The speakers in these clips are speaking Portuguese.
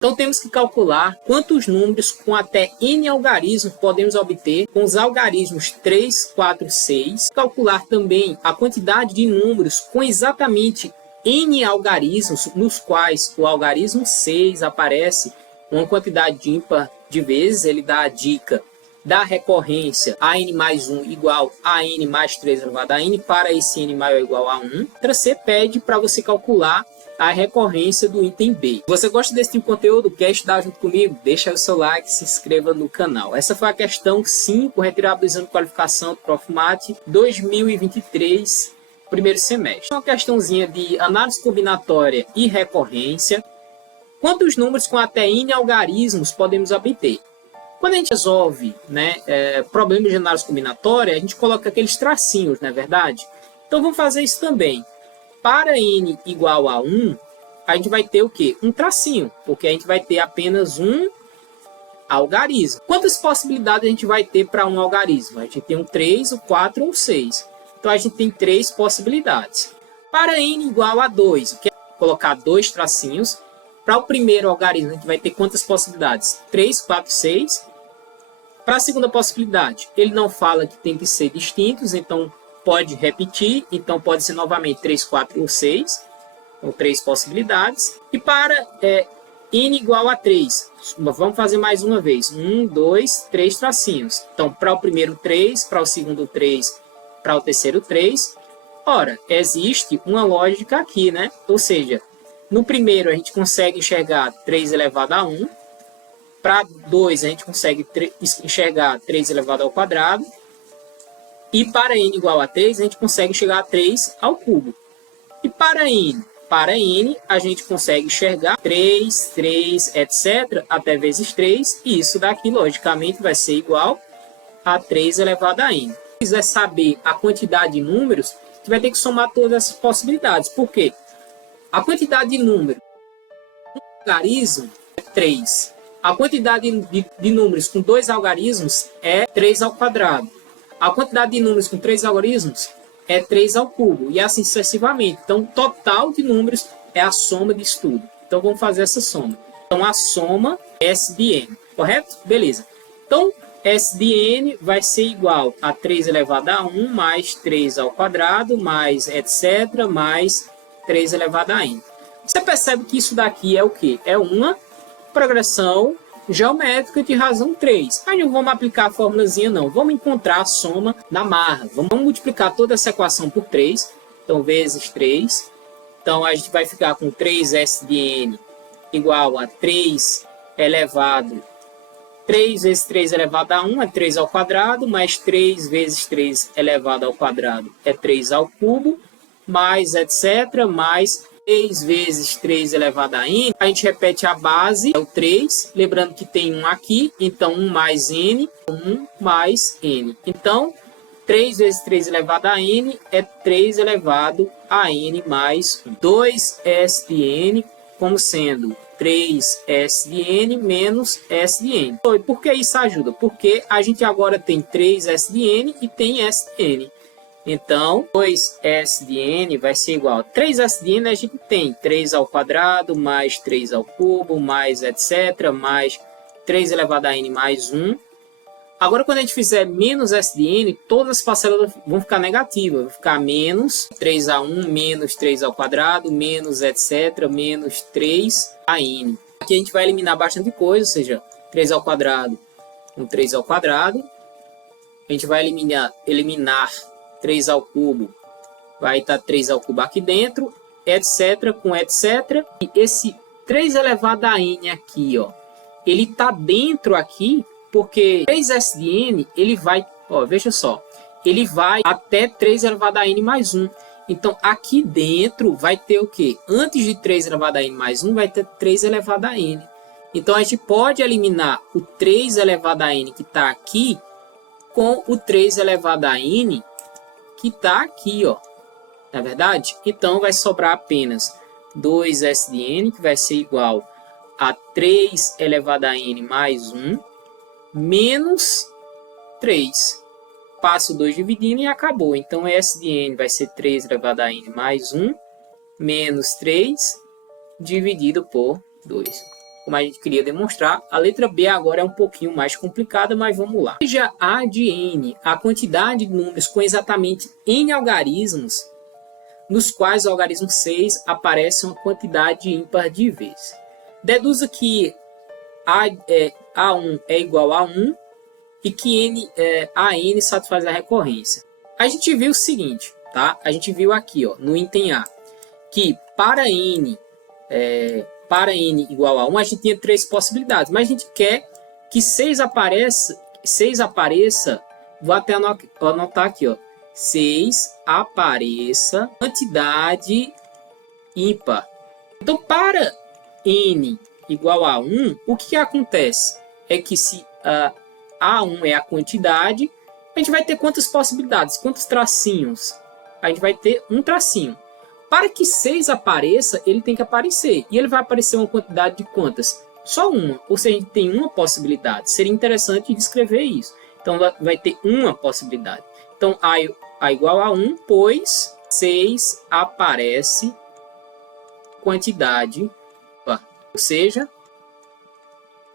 Então temos que calcular quantos números com até n algarismos podemos obter com os algarismos 3, 4, 6. Calcular também a quantidade de números com exatamente n algarismos, nos quais o algarismo 6 aparece uma quantidade ímpar de vezes. Ele dá a dica da recorrência a(n mais 1) igual a n mais 3 elevado a n para esse n maior ou igual a 1. Você pede para você calcular a recorrência do item B. Se você gosta desse tipo de conteúdo, quer estudar junto comigo, deixa o seu like e se inscreva no canal. Essa foi a questão 5, retirada do exame de qualificação do Profmat 2023, primeiro semestre. Uma questãozinha de análise combinatória e recorrência. Quantos números com até n algarismos podemos obter? Quando a gente resolve problemas de análise combinatória, a gente coloca aqueles tracinhos, não é verdade? Então vamos fazer isso também. Para n igual a 1, a gente vai ter o quê? Um tracinho, porque a gente vai ter apenas um algarismo. Quantas possibilidades a gente vai ter para um algarismo? A gente tem um 3, o 4 ou 6. Então a gente tem 3 possibilidades. Para n igual a 2, que é colocar 2 tracinhos. Para o primeiro algarismo, a gente vai ter quantas possibilidades? 3, 4, 6. Para a segunda possibilidade, ele não fala que tem que ser distintos, então pode repetir, então pode ser novamente 3, 4 ou 6, ou 3 possibilidades. E para n igual a 3, vamos fazer mais uma vez, 1, 2, 3 tracinhos. Então, para o primeiro 3, para o segundo 3, para o terceiro 3. Ora, existe uma lógica aqui, né? Ou seja, no primeiro a gente consegue enxergar 3 elevado a 1, para 2 a gente consegue enxergar 3 elevado ao quadrado, e para n igual a 3, a gente consegue chegar a 3 ao cubo. E para n a gente consegue enxergar 3, 3, etc., até vezes 3, e isso daqui, logicamente, vai ser igual a 3 elevado a n. Se quiser saber a quantidade de números, a gente vai ter que somar todas essas possibilidades. Por quê? A quantidade de números com algarismo é 3. A quantidade de números com 2 algarismos é 3 ao quadrado. A quantidade de números com 3 algarismos é 3 ao cubo, e assim sucessivamente. Então, o total de números é a soma disso tudo. Então, vamos fazer essa soma. Então, a soma S de n, correto? Beleza. Então, S de n vai ser igual a 3 elevado a 1 mais 3 ao quadrado, mais etc., mais 3 elevado a n. Você percebe que isso daqui é o quê? É uma progressão geométrica de razão 3. Aí não vamos aplicar a formulazinha não, vamos encontrar a soma na marra. Vamos multiplicar toda essa equação por 3, então vezes 3. Então a gente vai ficar com 3S de n igual a 3 vezes 3 elevado a 1 é 3 ao quadrado, mais 3 vezes 3 elevado ao quadrado é 3 ao cubo, mais etc., mais 3 vezes 3 elevado a n, a gente repete a base, é o 3, lembrando que tem 1 aqui, então 1 mais n, 1 mais n. Então, 3 vezes 3 elevado a n é 3 elevado a n mais 2s de n, como sendo 3s de n menos s de n. E por que isso ajuda? Porque a gente agora tem 3s de n e tem s de n. Então, 2s de n vai ser igual a 3s de n, a gente tem 3 ao quadrado, mais 3 ao cubo, mais etc., mais 3 elevado a n mais 1. Agora, quando a gente fizer menos s de n, todas as parcelas vão ficar negativas. Vai ficar menos 3 a 1, menos 3 ao quadrado, menos etc., menos 3 a n. Aqui a gente vai eliminar bastante coisa, ou seja, 3 ao quadrado com 3 ao quadrado. A gente vai eliminar 3 ao cubo, vai estar 3 ao cubo aqui dentro, etc., com etc. E esse 3 elevado a n aqui, ó, ele está dentro aqui, porque 3s de n, ele vai, ó, veja só, ele vai até 3 elevado a n mais 1. Então, aqui dentro vai ter o quê? Antes de 3 elevado a n mais 1, vai ter 3 elevado a n. Então, a gente pode eliminar o 3 elevado a n que está aqui com o 3 elevado a n que está aqui, ó. Não é verdade? Então, vai sobrar apenas 2s de n, que vai ser igual a 3 elevado a n mais 1, menos 3. Passo 2 dividindo e acabou. Então, S de n vai ser 3 elevado a n mais 1, menos 3, dividido por 2. como a gente queria demonstrar. A letra B agora é um pouquinho mais complicada, mas vamos lá. Seja A de N a quantidade de números com exatamente N algarismos, nos quais o algarismo 6 aparece uma quantidade ímpar de vezes. Deduza que A1 é igual a 1 e que AN satisfaz a recorrência. A gente viu o seguinte, tá? A gente viu aqui, ó, no item A, que para N igual a 1, a gente tinha 3 possibilidades, mas a gente quer que 6 apareça, vou até anotar aqui, ó, 6 apareça quantidade ímpar. Então, para N igual a 1, o que acontece? É que se A1 é a quantidade, a gente vai ter quantas possibilidades? Quantos tracinhos? A gente vai ter um tracinho. Para que 6 apareça, ele tem que aparecer. E ele vai aparecer uma quantidade de quantas? Só uma. Ou seja, a gente tem uma possibilidade. Seria interessante descrever isso. Então, vai ter uma possibilidade. Então, A igual a 1, pois 6 aparece quantidade, ou seja,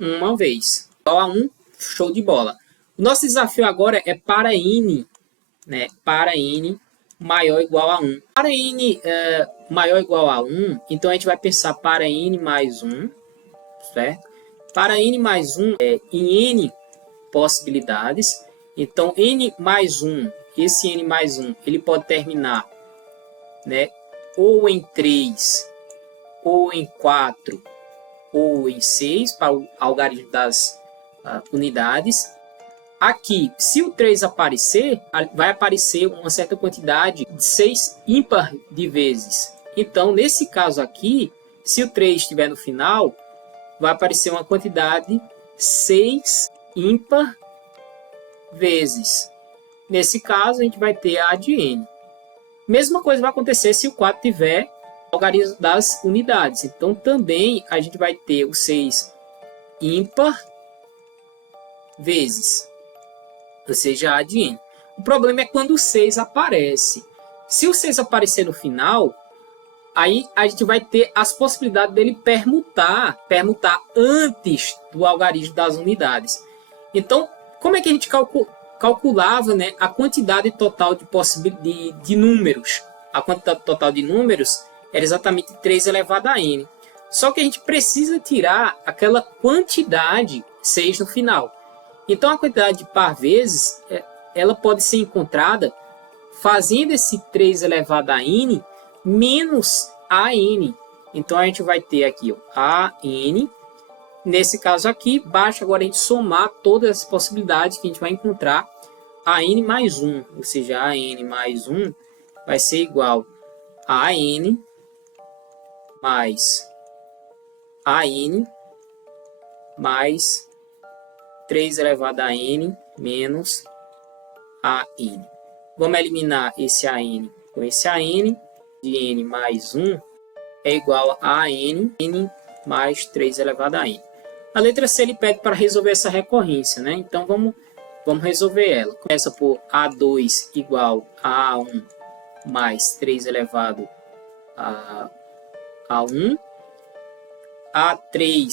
uma vez. Igual a 1, show de bola. O nosso desafio agora é para N, né? Para N maior ou igual a 1. Para N maior ou igual a 1, então a gente vai pensar para N mais 1, certo? Para N mais 1, em N possibilidades, então N mais 1, esse N mais 1, ele pode terminar, né, ou em 3, ou em 4, ou em 6, para o algarismo das unidades. Aqui, se o 3 aparecer, vai aparecer uma certa quantidade de 6 ímpar de vezes. Então, nesse caso aqui, se o 3 estiver no final, vai aparecer uma quantidade 6 ímpar vezes. Nesse caso, a gente vai ter A de N. Mesma coisa vai acontecer se o 4 tiver algarismo das unidades. Então, também a gente vai ter o 6 ímpar vezes, ou seja, A de N. O problema é quando o 6 aparece. Se o 6 aparecer no final, aí a gente vai ter as possibilidades dele permutar antes do algarismo das unidades. Então, como é que a gente calculava, né, a quantidade total de números? A quantidade total de números era exatamente 3 elevado a n. Só que a gente precisa tirar aquela quantidade 6 no final. Então, a quantidade de par vezes, ela pode ser encontrada fazendo esse 3 elevado a n menos an. Então, a gente vai ter aqui, ó, an. Nesse caso aqui, basta agora a gente somar todas as possibilidades que a gente vai encontrar an mais 1. Ou seja, an mais 1 vai ser igual a an mais an mais 3 elevado a n menos an. Vamos eliminar esse an com esse an. De n mais 1 é igual a n mais 3 elevado a n. A letra C ele pede para resolver essa recorrência, né? Então vamos resolver ela. Começa por A2 igual a A1 mais 3 elevado a 1. A3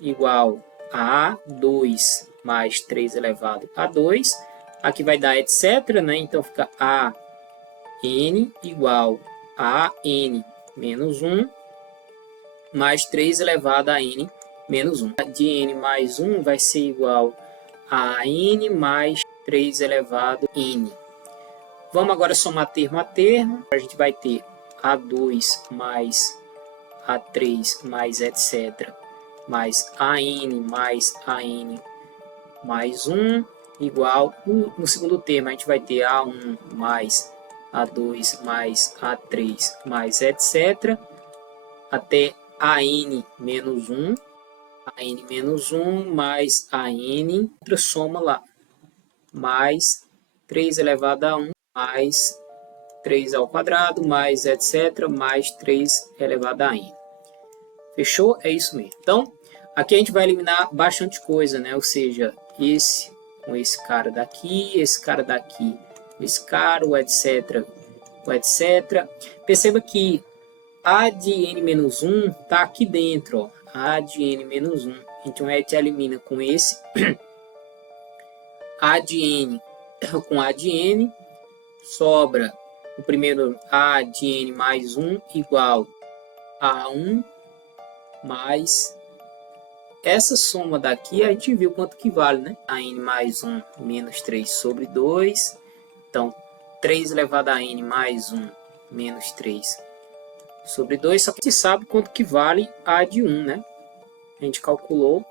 igual a A2 mais 3 elevado a 2. Aqui vai dar etc, né? Então fica AN igual a n menos 1 mais 3 elevado a n menos 1. De n mais 1 vai ser igual a n mais 3 elevado a n. Vamos agora somar termo a termo. A gente vai ter A2 mais A3 mais etc. mais AN mais AN mais 1 igual. No segundo termo a gente vai ter A1 mais A2 mais A3 mais etc. até AN menos 1. AN menos 1 mais AN, outra soma lá, mais 3 elevado a 1 mais 3 ao quadrado mais etc. mais 3 elevado a n. Fechou? É isso mesmo. Então, aqui a gente vai eliminar bastante coisa, né? Ou seja, esse com esse cara daqui, esse cara daqui, esse cara, o etc. O etc. Perceba que A de n menos 1 está aqui dentro, ó. A de n menos 1. Então, a gente elimina com esse. A de n com A de n. Sobra o primeiro A de n mais 1 igual a 1 mais... Essa soma daqui a gente viu quanto que vale, né? A n mais 1 menos 3 sobre 2. Então, 3 elevado a n mais 1 menos 3 sobre 2. Só que a gente sabe quanto que vale A de 1, né? A gente calculou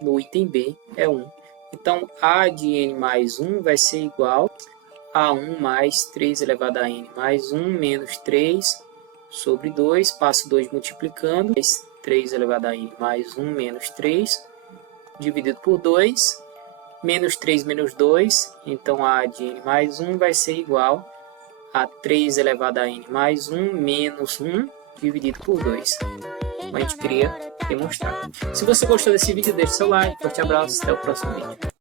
no item B, é 1. Então, A de n mais 1 vai ser igual a 1 mais 3 elevado a n mais 1 menos 3 sobre 2. Passo 2 multiplicando. 3 elevado a n mais 1 menos 3 dividido por 2. Menos 3 menos 2. Então, A de n mais 1 vai ser igual a 3 elevado a n mais 1 menos 1 dividido por 2. Como a gente queria demonstrar. Se você gostou desse vídeo, deixe seu like. Forte abraço. Até o próximo vídeo.